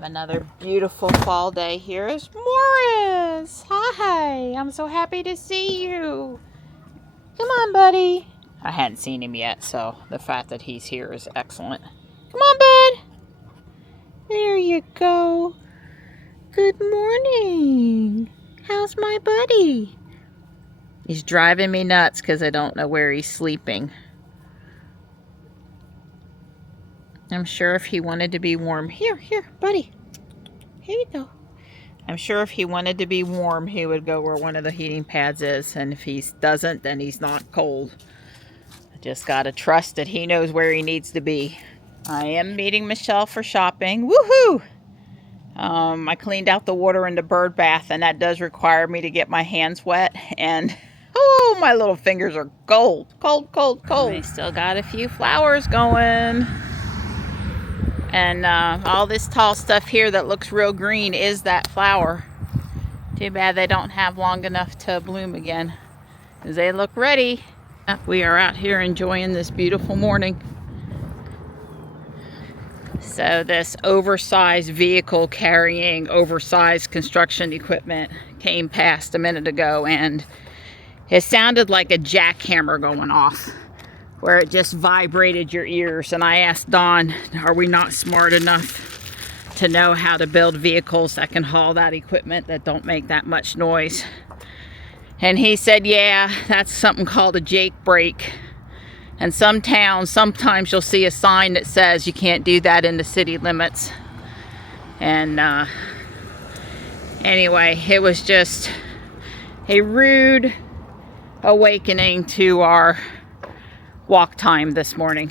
have another beautiful fall day. Here is Morris. Hi, I'm so happy to see you. Come on, buddy. I hadn't seen him yet, so the fact that he's here is excellent. Come on, bud. There you go. Good morning. How's my buddy? He's driving me nuts because I don't know where he's sleeping. I'm sure if he wanted to be warm, here, buddy, here you go. I'm sure if he wanted to be warm, he would go where one of the heating pads is, and if he doesn't, then he's not cold. I just gotta trust that he knows where he needs to be. I am meeting Michelle for shopping. Woohoo! I cleaned out the water in the bird bath, and that does require me to get my hands wet, and oh, my little fingers are cold. We still got a few flowers going. And all this tall stuff here that looks real green is that flower. Too bad they don't have long enough to bloom again, because they look ready. We are out here enjoying this beautiful morning. So this oversized vehicle carrying oversized construction equipment came past a minute ago, and it sounded like a jackhammer going off, where it just vibrated your ears. And I asked Don, are we not smart enough to know how to build vehicles that can haul that equipment that don't make that much noise? And he said, yeah, that's something called a Jake brake. And some towns, sometimes you'll see a sign that says you can't do that in the city limits. And anyway, it was just a rude awakening to our walk time this morning.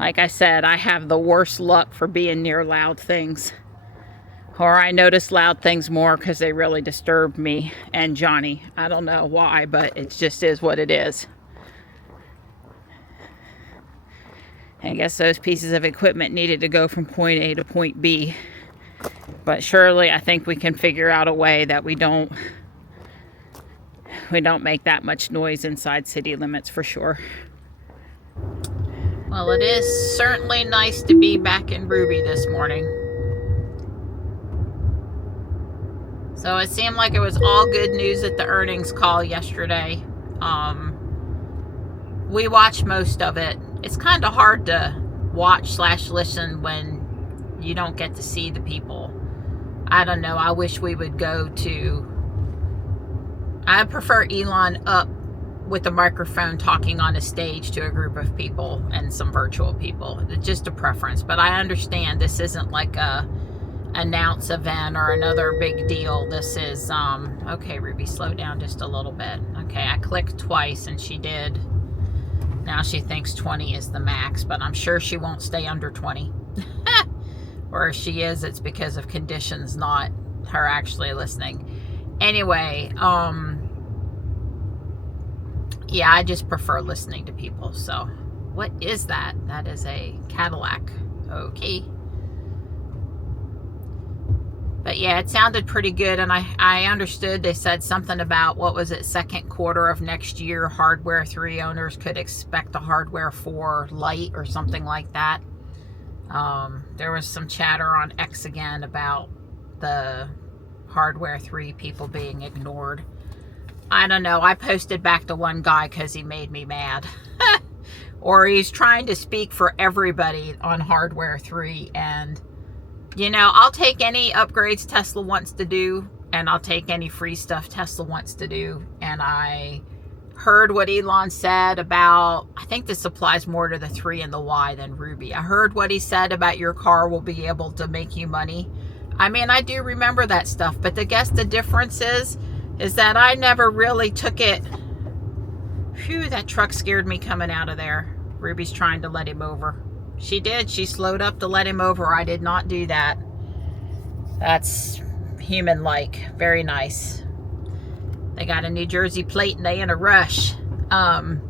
Like I said, I have the worst luck for being near loud things. Or I notice loud things more because they really disturb me and Johnny. I don't know why, but it just is what it is. I guess those pieces of equipment needed to go from point A to point B. But surely I think we can figure out a way that we don't make that much noise inside city limits for sure. Well, it is certainly nice to be back in Ruby this morning. So it seemed like it was all good news at the earnings call yesterday. We watched most of it. It's kind of hard to watch/listen when you don't get to see the people. I don't know. I wish we would go to... I prefer Elon up with a microphone talking on a stage to a group of people and some virtual people. It's just a preference, but I understand this isn't like a announce event or another big deal. This is, okay, Ruby, slow down just a little bit. Okay, I clicked twice and she did. Now she thinks 20 is the max, but I'm sure she won't stay under 20. Or if she is, it's because of conditions, not her actually listening. Anyway, yeah, I just prefer listening to people. So what is that? That is a Cadillac. Okay. But yeah, it sounded pretty good, and I understood they said something about, what was it, second quarter of next year, Hardware 3 owners could expect a Hardware 4 Lite or something like that. There was some chatter on X again about the Hardware 3 people being ignored. I don't know. I posted back to one guy because he made me mad. Or he's trying to speak for everybody on Hardware 3, and you know, I'll take any upgrades Tesla wants to do, and I'll take any free stuff Tesla wants to do. And I heard what Elon said about, I think this applies more to the 3 and the Y than Ruby. I heard what he said about your car will be able to make you money. I mean, I do remember that stuff, but I guess the difference is that I never really took it. Phew, that truck scared me coming out of there. Ruby's trying to let him over. She did. She slowed up to let him over. I did not do that. That's human-like. Very nice. They got a New Jersey plate and they in a rush. Here, I'm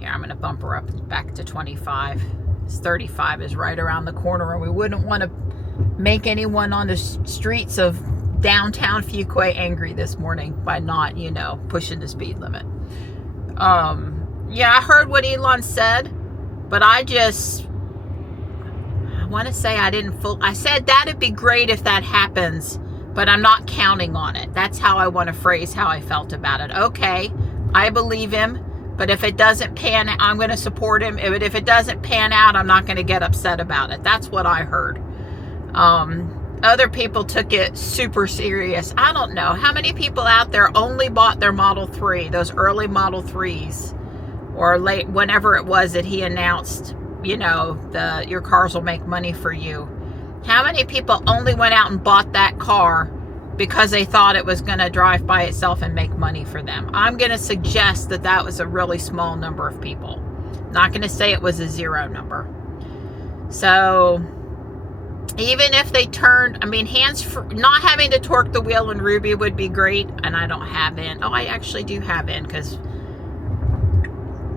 going to bump her up back to 25. 35 is right around the corner, and we wouldn't want to make anyone on the streets of downtown Fuquay angry this morning by not, you know, pushing the speed limit. Yeah, I heard what Elon said, but I just... want to say I said that'd be great if that happens, but I'm not counting on it. That's how I want to phrase how I felt about it. Okay, I believe him, but if it doesn't pan out, I'm going to support him. If it doesn't pan out, I'm not going to get upset about it. That's what I heard. Other people took it super serious. I don't know how many people out there only bought their Model 3, those early Model 3s, or late, whenever it was that he announced, you know, your cars will make money for you. How many people only went out and bought that car because they thought it was going to drive by itself and make money for them? I'm going to suggest that that was a really small number of people. Not going to say it was a zero number. So even if they turned, I mean, not having to torque the wheel in Ruby would be great. And I don't have in. Oh, I actually do have in, because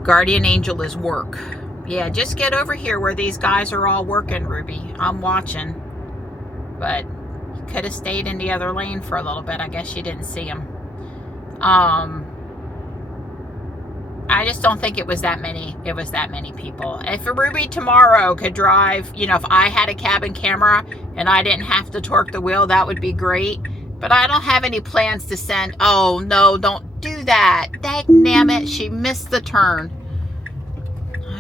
Guardian Angel is work. Yeah, just get over here where these guys are all working, Ruby. I'm watching. But you could have stayed in the other lane for a little bit. I guess you didn't see him. I just don't think it was that many people. If Ruby tomorrow could drive, you know, if I had a cabin camera and I didn't have to torque the wheel, that would be great. But I don't have any plans to send. Oh no, don't do that. Dagnammit, she missed the turn.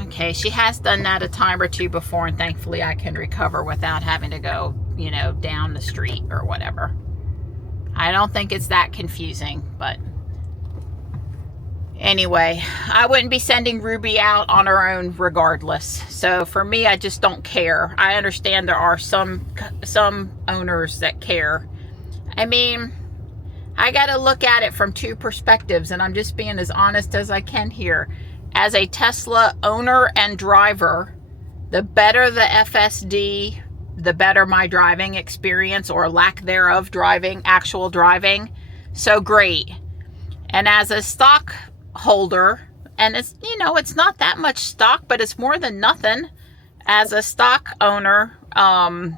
Okay, she has done that a time or two before, and thankfully I can recover without having to go, you know, down the street or whatever. I don't think it's that confusing, but anyway, I wouldn't be sending Ruby out on her own regardless. So for me, I just don't care. I understand there are some owners that care. I mean, I got to look at it from two perspectives, and I'm just being as honest as I can here. As a Tesla owner and driver, the better the FSD, the better my driving experience, or lack thereof actual driving. So great. And as a stock holder, and it's, you know, it's not that much stock, but it's more than nothing. As a stock owner, I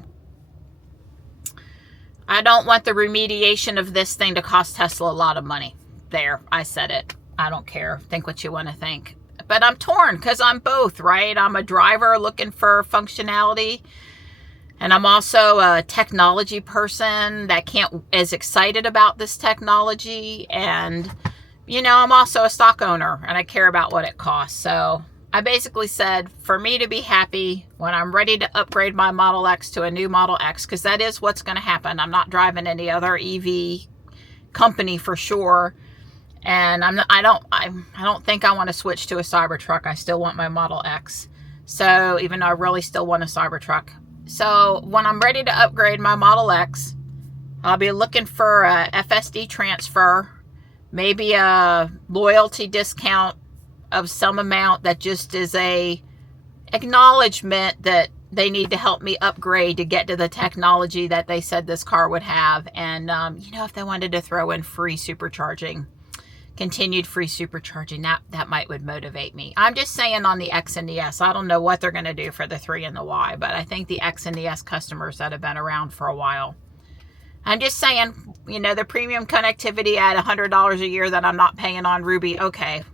don't want the remediation of this thing to cost Tesla a lot of money. There, I said it. I don't care. Think what you want to think. But I'm torn because I'm both, right? I'm a driver looking for functionality, and I'm also a technology person that is excited about this technology. And, you know, I'm also a stock owner, and I care about what it costs. So I basically said, for me to be happy when I'm ready to upgrade my Model X to a new Model X, because that is what's going to happen. I'm not driving any other EV company for sure. And I don't think I want to switch to a Cybertruck. I still want my Model X. So even though I really still want a Cybertruck. So when I'm ready to upgrade my Model X, I'll be looking for a FSD transfer, maybe a loyalty discount of some amount that just is a acknowledgement that they need to help me upgrade to get to the technology that they said this car would have. And, you know, if they wanted to throw in free supercharging, continued free supercharging, that would motivate me. I'm just saying on the X and the S, I don't know what they're going to do for the 3 and the Y, but I think the X and the S customers that have been around for a while. I'm just saying, you know, the premium connectivity at $100 a year that I'm not paying on Ruby, okay,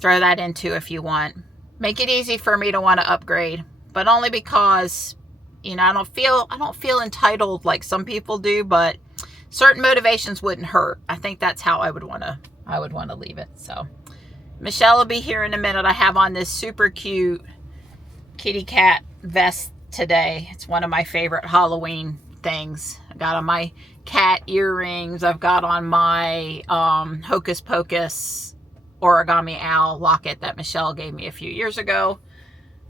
throw that in too if you want. Make it easy for me to want to upgrade, but only because, you know, I don't feel entitled like some people do, but certain motivations wouldn't hurt. I think that's how I would want to leave it. So Michelle will be here in a minute. I have on this super cute kitty cat vest today. It's one of my favorite Halloween things. I got on my cat earrings. I've got on my Hocus Pocus origami owl locket that Michelle gave me a few years ago.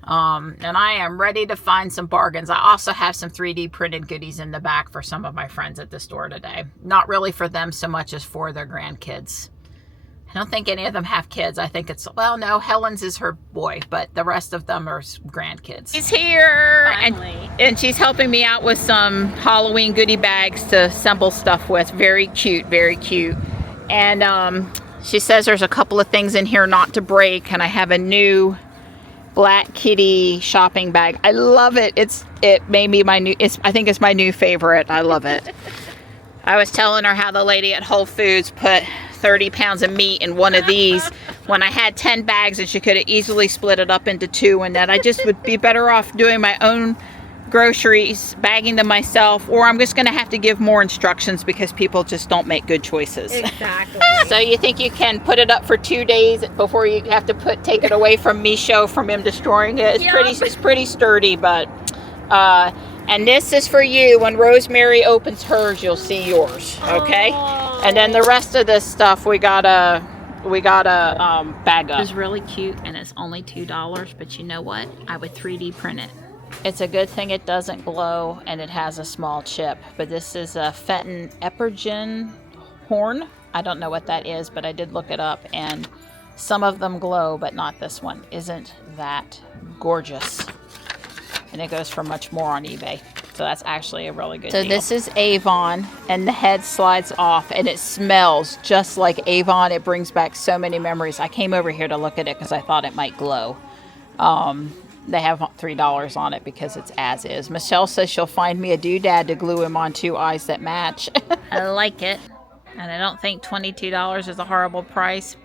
And I am ready to find some bargains. I also have some 3D printed goodies in the back for some of my friends at the store today. Not really for them so much as for their grandkids. I don't think any of them have kids. I think it's, well, no, Helen's is her boy, but the rest of them are grandkids. She's here, and she's helping me out with some Halloween goodie bags to assemble stuff with. Very cute, very cute. And she says there's a couple of things in here not to break, and I have a new Black Kitty shopping bag. I love it. It made me I think it's my new favorite. I love it. I was telling her how the lady at Whole Foods put 30 pounds of meat in one of these when I had 10 bags, and she could have easily split it up into 2, and that I just would be better off doing my own groceries, bagging them myself, or I'm just going to have to give more instructions because people just don't make good choices. Exactly. So you think you can put it up for 2 days before you have to take it away from Micho from him destroying it? It's pretty sturdy, but and this is for you. When Rosemary opens hers, you'll see yours. Okay. Oh. And then the rest of this stuff we gotta bag up. It's really cute, and it's only $2. But you know what? I would 3D print it. It's a good thing it doesn't glow, and it has a small chip. But this is a Fenton Epergen horn. I don't know what that is, but I did look it up, and some of them glow, but not this one. Isn't that gorgeous? And it goes for much more on eBay. So that's actually a really good deal. So this is Avon, and the head slides off, and it smells just like Avon. It brings back so many memories. I came over here to look at it because I thought it might glow. They have $3 on it because it's as is. Michelle says she'll find me a doodad to glue him on 2 eyes that match. I like it. And I don't think $22 is a horrible price,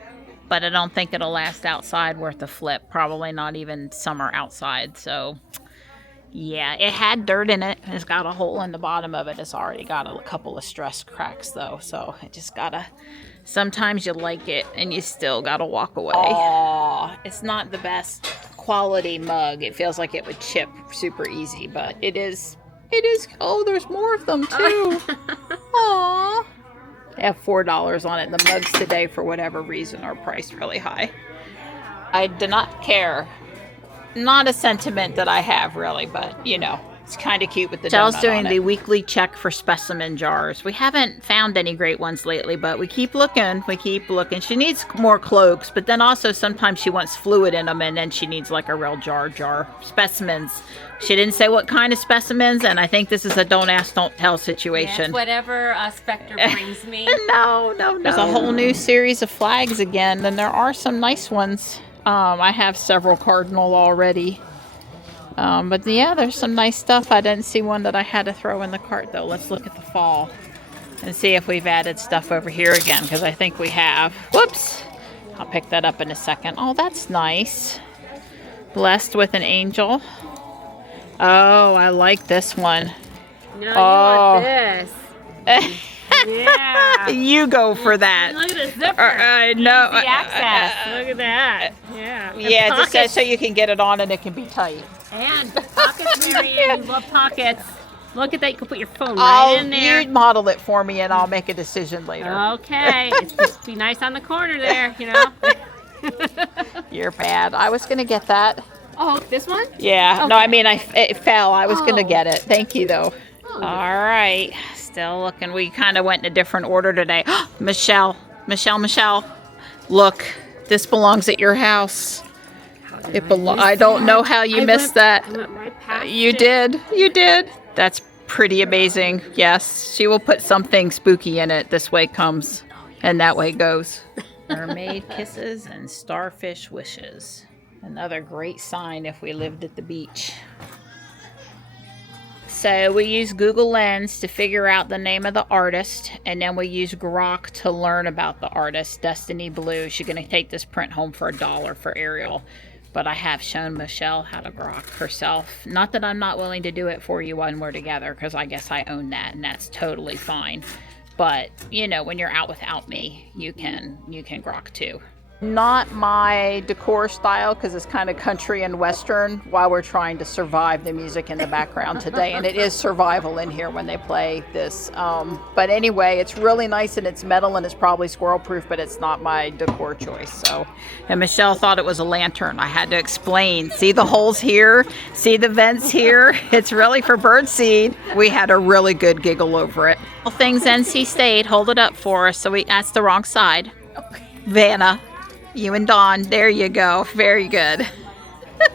but I don't think it'll last outside worth a flip. Probably not even summer outside. So yeah, it had dirt in it. It's got a hole in the bottom of it. It's already got a couple of stress cracks though. So it just gotta, sometimes you like it and you still gotta walk away. Aww, it's not the best quality mug. It feels like it would chip super easy, but it is. Oh, there's more of them too. Aww. They have $4 on it. The mugs today, for whatever reason, are priced really high. I do not care. Not a sentiment that I have, really, but, you know, it's kind of cute with the donut on it. Michelle's doing the weekly check for specimen jars. We haven't found any great ones lately, but we keep looking. She needs more cloaks, but then also sometimes she wants fluid in them, and then she needs like a real jar. Specimens. She didn't say what kind of specimens, and I think this is a don't ask, don't tell situation. Yes, whatever Spectre brings me. No. There's a whole new series of flags again, and there are some nice ones. I have several cardinal already. But yeah, there's some nice stuff. I didn't see one that I had to throw in the cart, though. Let's look at the fall and see if we've added stuff over here again, because I think we have. Whoops. I'll pick that up in a second. Oh, that's nice. Blessed with an angel. Oh, I like this one. No, you want this. Yeah. You go for that. Look at the zipper. No. Easy access. Look at that. Yeah. Yeah, it just says so you can get it on and it can be tight. And pockets, Marianne. You love pockets. Look at that. You can put your phone right in there. You model it for me and I'll make a decision later. Okay. It's just be nice on the corner there, you know. You're bad. I was going to get that. Oh, this one? Yeah. Okay. No, I mean, it fell. I was going to get it. Thank you, though. Oh. All right. Still looking. We kind of went in a different order today. Michelle. Look, this belongs at your house. I don't know how you missed that. You did. That's pretty amazing. Yes, she will put something spooky in it. This way comes, and that way goes. Mermaid kisses and starfish wishes. Another great sign if we lived at the beach. So we use Google Lens to figure out the name of the artist, and then we use Grok to learn about the artist. Destiny Blue. She's going to take this print home for $1 for Ariel. But I have shown Michelle how to Grok herself. Not that I'm not willing to do it for you when we're together, because I guess I own that, and that's totally fine. But, you know, when you're out without me, you can Grok too. Not my decor style, because it's kind of country and western while we're trying to survive the music in the background today. And it is survival in here when they play this. But anyway, it's really nice, and it's metal, and it's probably squirrel proof, but it's not my decor choice. So, and Michelle thought it was a lantern. I had to explain. See the holes here? See the vents here? It's really for birdseed. We had a really good giggle over it. All things NC State, hold it up for us. So that's the wrong side. Vanna. You and Dawn, there you go. Very good.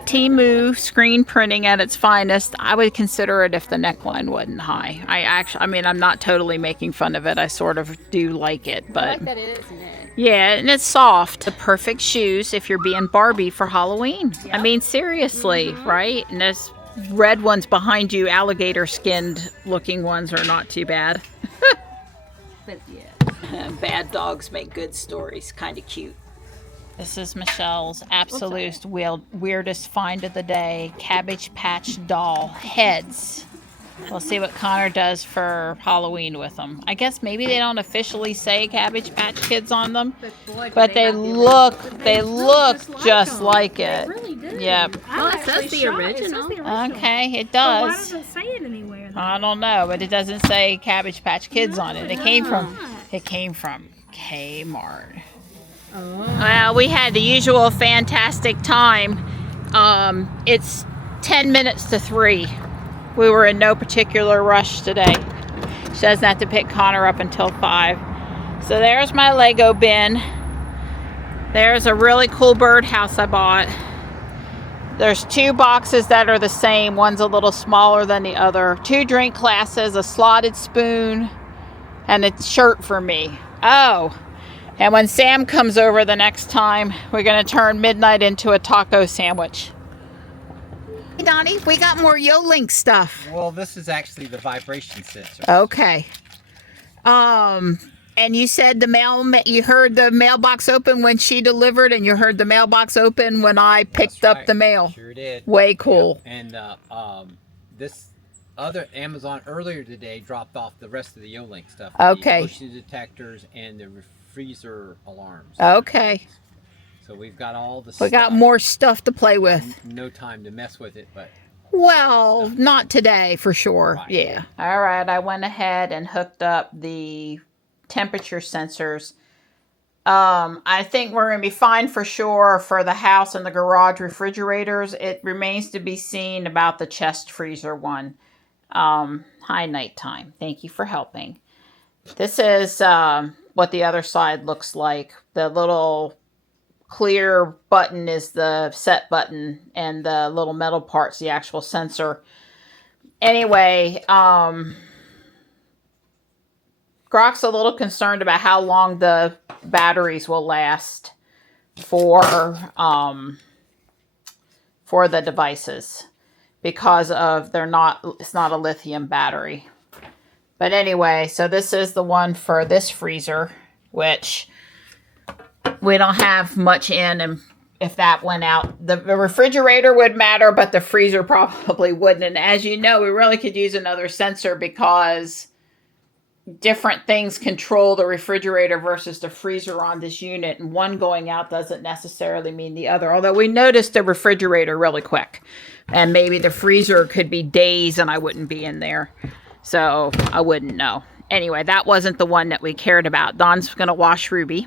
Temu screen printing at its finest. I would consider it if the neckline wasn't high. I mean, I'm not totally making fun of it. I sort of do like it, but I like that it is, isn't it? Yeah, and it's soft. The perfect shoes if you're being Barbie for Halloween. Yep. I mean, seriously, right? And there's red ones behind you, alligator skinned looking ones are not too bad. But yeah. Bad dogs make good stories. Kind of cute. This is Michelle's absolute weirdest find of the day. Cabbage Patch doll heads. We'll see what Connor does for Halloween with them. I guess maybe they don't officially say Cabbage Patch Kids on them, but they look just like it. They really do. Yep. Oh, it says the original. Okay, it But why does. doesn't it say it anywhere? I don't know, but it doesn't say Cabbage Patch Kids on it. It came from Kmart. Oh. Well, we had the usual fantastic time. It's 10 minutes to 3. We were in no particular rush today. She doesn't have to pick Connor up until 5. So there's my Lego bin. There's a really cool birdhouse I bought. There's 2 boxes that are the same. One's a little smaller than the other. 2 drink glasses, a slotted spoon, and a shirt for me. Oh, and when Sam comes over the next time, we're going to turn midnight into a taco sandwich. Hey, Donnie, we got more Yo-Link stuff. Well, this is actually the vibration sensor. Okay. And you said you heard the mailbox open when she delivered, and you heard the mailbox open when I picked up the mail. Sure did. Way cool. Yeah. And this other Amazon earlier today dropped off the rest of the Yo-Link stuff. Okay. The motion detectors and the freezer alarms. Okay. So we've got all the We stuff. got more stuff to play with. No time to mess with it, but... Well, not today for sure. Right. Yeah. All right. I went ahead and hooked up the temperature sensors. I think we're going to be fine for sure for the house and the garage refrigerators. It remains to be seen about the chest freezer one. Hi, nighttime. Thank you for helping. This is what the other side looks like. The little clear button is the set button, and the little metal part's the actual sensor. Anyway, Grok's a little concerned about how long the batteries will last for the devices, because of it's not a lithium battery. But anyway, so this is the one for this freezer, which we don't have much in, and if that went out, the refrigerator would matter, but the freezer probably wouldn't. And as you know, we really could use another sensor, because different things control the refrigerator versus the freezer on this unit, and one going out doesn't necessarily mean the other. Although we noticed the refrigerator really quick, and maybe the freezer could be days and I wouldn't be in there. So I wouldn't know. Anyway, that wasn't the one that we cared about. Dawn's going to wash Ruby.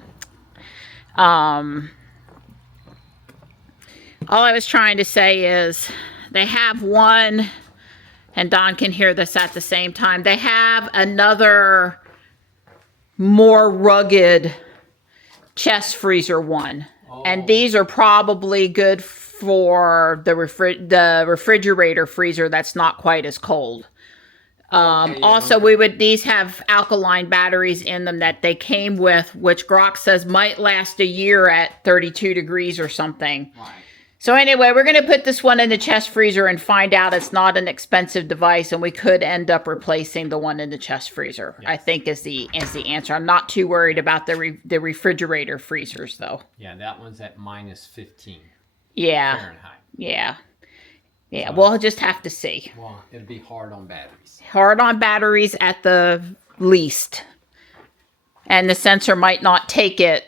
All I was trying to say is they have one, and Dawn can hear this at the same time. They have another more rugged chest freezer one. Oh. And these are probably good for the refrigerator freezer that's not quite as cold. Okay, yeah. Also, these have alkaline batteries in them that they came with, which Grok says might last a year at 32 degrees or something. Right. So anyway, we're going to put this one in the chest freezer and find out it's not an expensive device, and we could end up replacing the one in the chest freezer. Yes. I think is the answer. I'm not too worried about the refrigerator freezers, though. Yeah, that one's at minus 15. Yeah. Fahrenheit. Yeah. Yeah, we'll just have to see. Well, it'll be hard on batteries. Hard on batteries at the least. And the sensor might not take it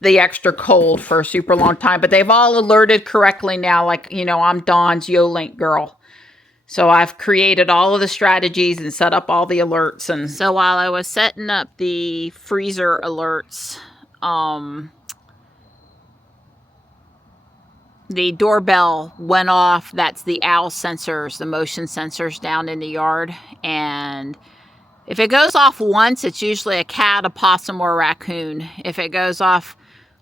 the extra cold for a super long time. But they've all alerted correctly now. Like, I'm Dawn's Yo-Link girl. So I've created all of the strategies and set up all the alerts. And so while I was setting up the freezer alerts, the doorbell went off. That's the owl sensors, the motion sensors down in the yard. And if it goes off once, it's usually a cat, a possum, or a raccoon. If it goes off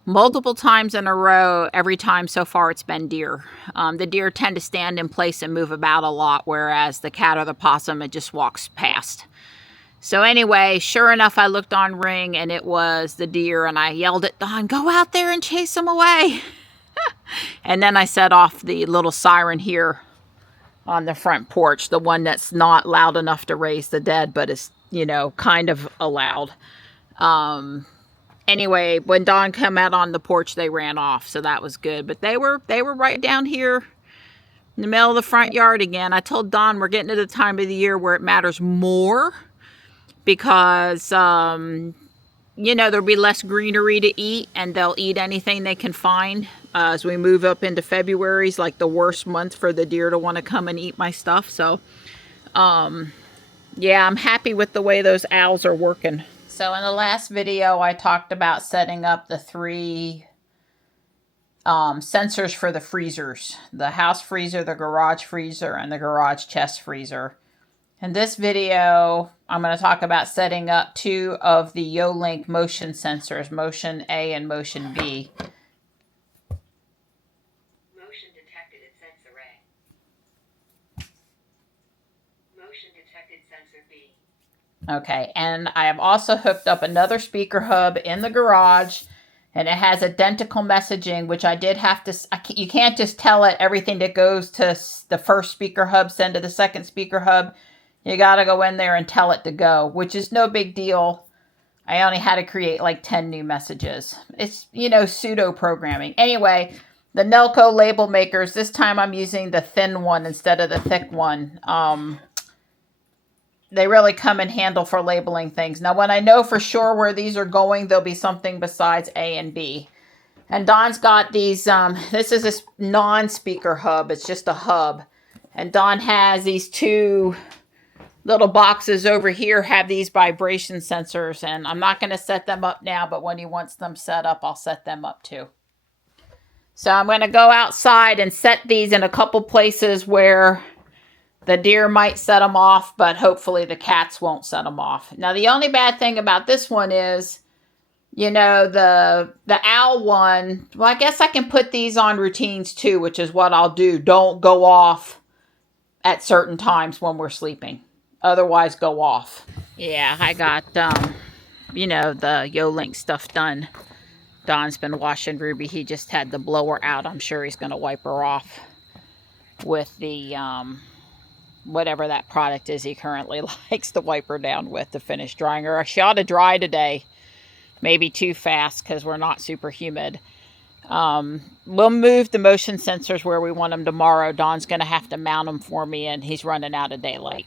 multiple times in a row, every time so far it's been deer. The deer tend to stand in place and move about a lot, whereas the cat or the possum, it just walks past. So anyway, sure enough, I looked on Ring, and it was the deer, and I yelled at Dawn, "Go out there and chase them away." And then I set off the little siren here on the front porch, the one that's not loud enough to raise the dead, but is, kind of allowed. anyway, when Dawn came out on the porch, they ran off, so that was good. But they were right down here in the middle of the front yard again. I told Dawn we're getting to the time of the year where it matters more because, you know, there'll be less greenery to eat, and they'll eat anything they can find. As we move up into February, is like the worst month for the deer to want to come and eat my stuff. So, yeah, I'm happy with the way those owls are working. So in the last video, I talked about setting up the 3 sensors for the freezers. The house freezer, the garage freezer, and the garage chest freezer. In this video, I'm going to talk about setting up 2 of the Yolink motion sensors, motion A and motion B. Motion detected at sensor A. Motion detected sensor B. Okay, and I have also hooked up another speaker hub in the garage, and it has identical messaging, which I did have to, you can't just tell it everything that goes to the first speaker hub, send to the second speaker hub. You got to go in there and tell it to go, which is no big deal. I only had to create like 10 new messages. It's, you know, pseudo programming. Anyway, the Nelco label makers, this time I'm using the thin one instead of the thick one. They really come in handy for labeling things. Now, when I know for sure where these are going, there'll be something besides A and B. And Dawn's got these, this is a non-speaker hub. It's just a hub. And Dawn has these 2 little boxes over here, have these vibration sensors. And I'm not going to set them up now, but when he wants them set up, I'll set them up too. So I'm going to go outside and set these in a couple places where the deer might set them off, but hopefully the cats won't set them off. Now, the only bad thing about this one is, you know, the owl one, well, I guess I can put these on routines too, which is what I'll do. Don't go off at certain times when we're sleeping. Otherwise, go off. Yeah, I got, you know, the Yolink stuff done. Don's been washing Ruby. He just had the blower out. I'm sure he's going to wipe her off with the, whatever that product is he currently likes to wipe her down with to finish drying her. She ought to dry today. Maybe too fast because we're not super humid. We'll move the motion sensors where we want them tomorrow. Don's going to have to mount them for me, and he's running out of daylight.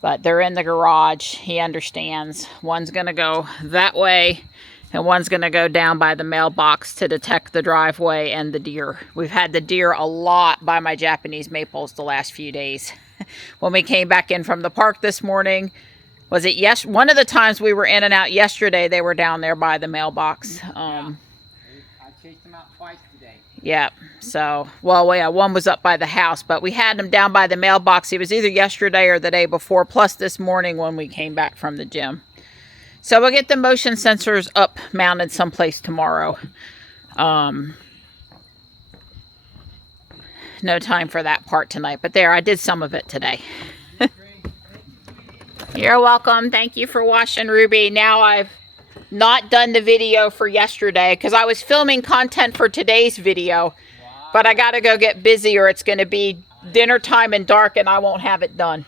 But they're in the garage. He understands. One's going to go that way, and one's going to go down by the mailbox to detect the driveway and the deer. We've had the deer a lot by my Japanese maples the last few days. When we came back in from the park this morning, was it one of the times we were in and out yesterday, they were down there by the mailbox. I chased them out twice today. Yeah, so, well, yeah, one was up by the house, but we had him down by the mailbox. He was either yesterday or the day before, plus this morning when we came back from the gym. So we'll get the motion sensors up, mounted someplace tomorrow. No time for that part tonight, but there, I did some of it today. You're welcome. Thank you for washing Ruby. Now I've not done the video for yesterday because I was filming content for today's video, but I got to go get busy or it's going to be dinner time and dark and I won't have it done.